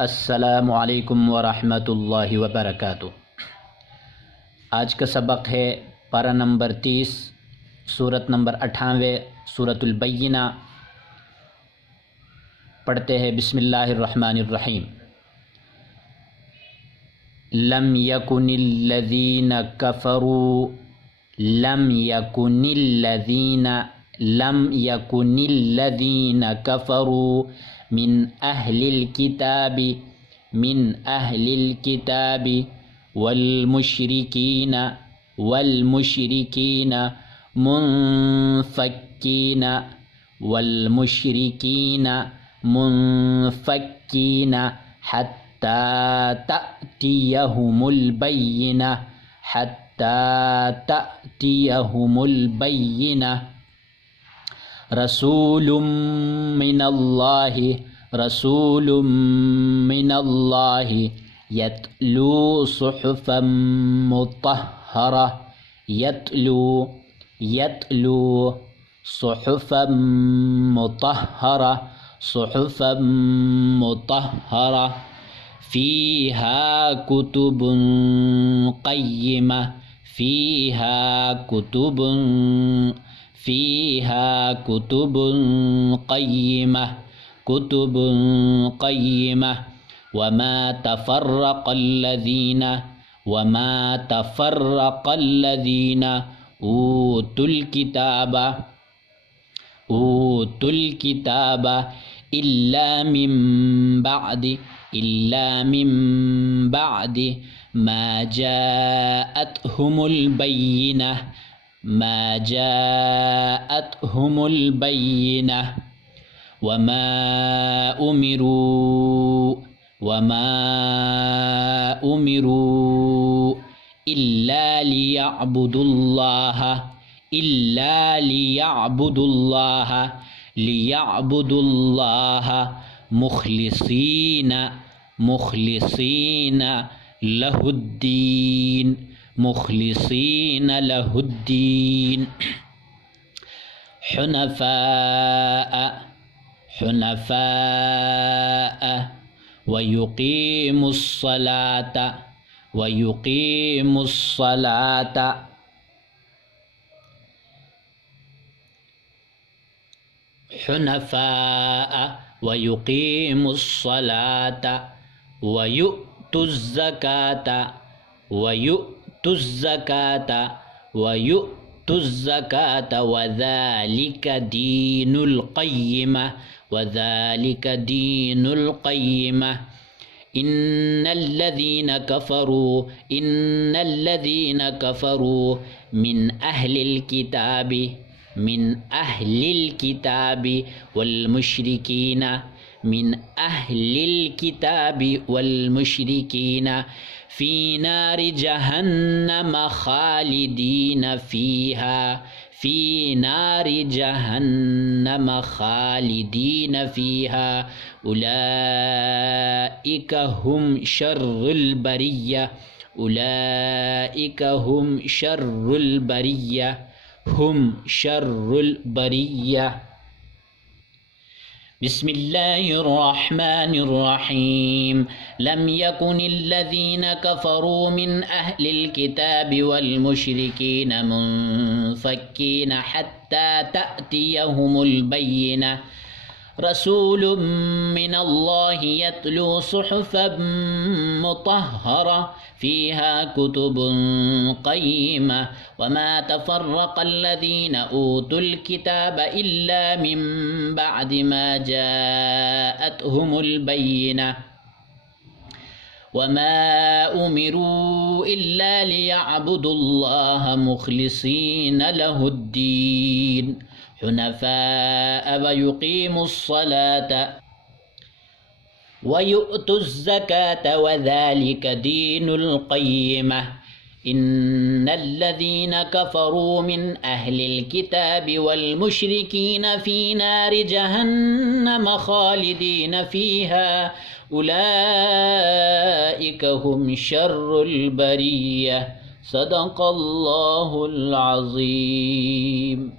अस्सलामु अलैकुम वरहमतुल्लाहि वबरकातुहू। आज का सबक है पारा नंबर 30, सूरत नंबर 98, सूरतुल बय्यिना। पढ़ते हैं बिस्मिल्लाहिर्रहमानिर्रहीम। लम यकुनिल्लज़ीना कफ़रू, लम यकुनिल्लज़ीना, लम यकुनिल्लज़ीना कफ़रू मिन अहलिल किताबी, मिन अहलिल किताबी वल मुशरिकीना, वल मुशरिकीना मुनफ़क्कीना, वल मुशरिकीना मुनफ़क्कीना हत्ता तअतियहुमुल बय्यिना, हत्ता तअतियहुमुल बय्यिना। रसूलुम मिनल्लाहि, रसूलुम मिनल्लाहि यत्लू सुहुफ़म मुतह्हरा, यत्लू, यत्लू सुहुफ़म मुतह्हरा, सुहुफ़म मुतह्हरा फ़ीहा कुतुबुन क़य्यिमा, फ़ीहा कुतुबुन, फ़ीहा कुतुबुन क़य्यिमा, कुतुबुन क़य्यिमा वमा तफ़र्रक़ल्लज़ीना, वमा तफ़र्रक़ल्लज़ीना ऊतुल किताबा, ऊतुल किताबा इल्ला मिन बअदि, इल्ला मिन बअदि मा जाअतहुमुल बय्यिना, मा जाअतहुमुल बय्यिना वमा उमिरू, वमा उमिरू इल्ला लियअबुदुल्लाह, इल्ला लियअबुदुल्लाह, लियअबुदुल्लाह मुख़लिसीना, मुख़लिसीना लहुद्दीन, मुख़लिसीना लहुद्दीन हुनफ़ाअ, हुनफ़ाअ वयुक़ीमुस्सलाता, वयुक़ीमुस्सलाता, हुनफ़ाअ वयुक़ीमुस्सलाता वयु'तुज़्ज़काता, वयु'तुज़्ज़काता, वयु'तुज़्ज़काता वज़ालिका दीनुल क़य्यिमा, वज़ालिका दीनुल क़य्यिमा। इन्नल्लज़ीना कफ़रू, इन्नल्लज़ीना कफ़रू मिन अहलिल किताबि, मिन अहलिल किताबि वल मुशरिकीना, मिन अहलिल किताबि वल मुशरिकीना फ़ी नारि जहन्नम ख़ालिदीन फ़ीहा, फ़ी नारि जहन्नम ख़ालिदीन फ़ीहा उलाइका हुम शर्रुल बरिय्या, उलाइका हुम शर्रुल बरिय्या, हुम शर्रुल बरिय्या। बिस्मिल्लाहिर्रहमानिर्रहीम। लम यकुनिल्लज़ीना कफ़रू मिन अहलिल किताबि वल मुशरिकीना मुनफ़क्कीना हत्ता तअतियहुमुल बय्यिना। रसूलुम मिनल्लाहि यत्लू सुहुफ़म मुतह्हरा फ़ीहा कुतुबुन क़य्यिमा वमा तफ़र्रक़ल्लज़ीना ऊतुल किताबा इल्ला मिन बअदि मा जाअतहुमुल बय्यिना वमा उमिरू इल्ला लियअबुदुल्लाह मुख़लिसीना लहुद्दीन हुनफ़ाअ वयुक़ीमुस्सलाता वयु'तुज़्ज़काता वज़ालिका दीनुल क़य्यिमा। इन्नल्लज़ीना कफ़रू मिन अहलिल किताबि वल मुशरिकीना फ़ी नारि जहन्नम ख़ालिदीन फ़ीहा उलाइका हुम शर्रुल बरिय्या। सदक़ल्लाहुल अज़ीम।